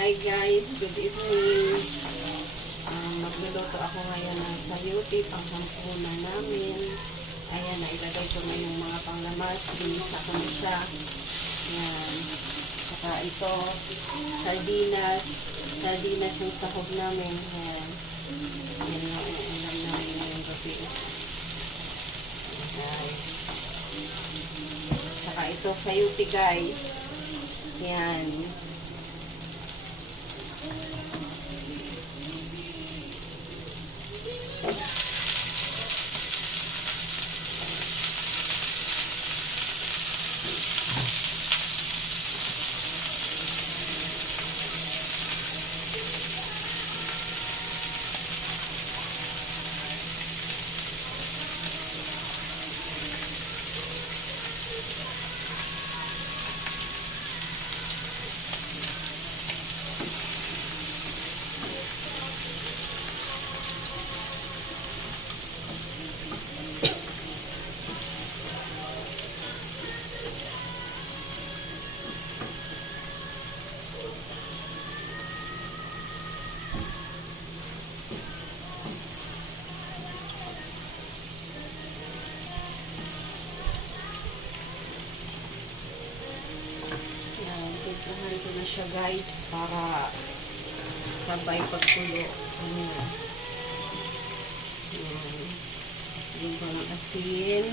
Hi guys, good evening. Magluluto ako ngayon ng sayuti, pang hampunan namin. Ayan, nailagay ko na yung mga panglamas. Binisa ko na siya. Ayan. Saka ito, sardinas. Sardinas yung sahog namin. Ayan. Ayan yung ulam namin ngayong gabi. Guys. Saka ito, sayuti guys. Ayan. Timplahan ko na siya guys para sabay pagkulo. Ayan. Ayan ko ng asin.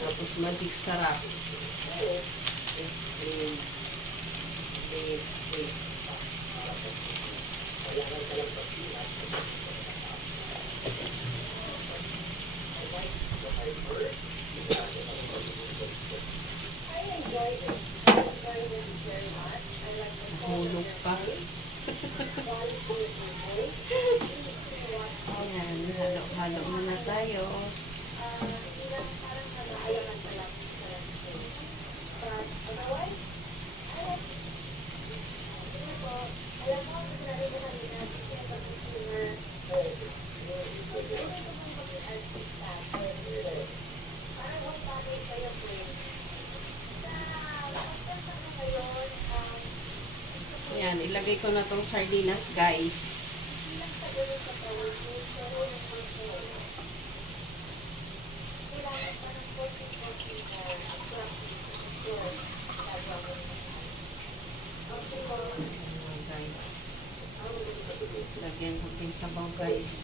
Tapos magic sarap. Hulog pa. Ayan, halo-halo muna tayo. Ayan, ilagay ko na tong sardinas guys. Ayan guys. Lagyan ko din sabaw guys.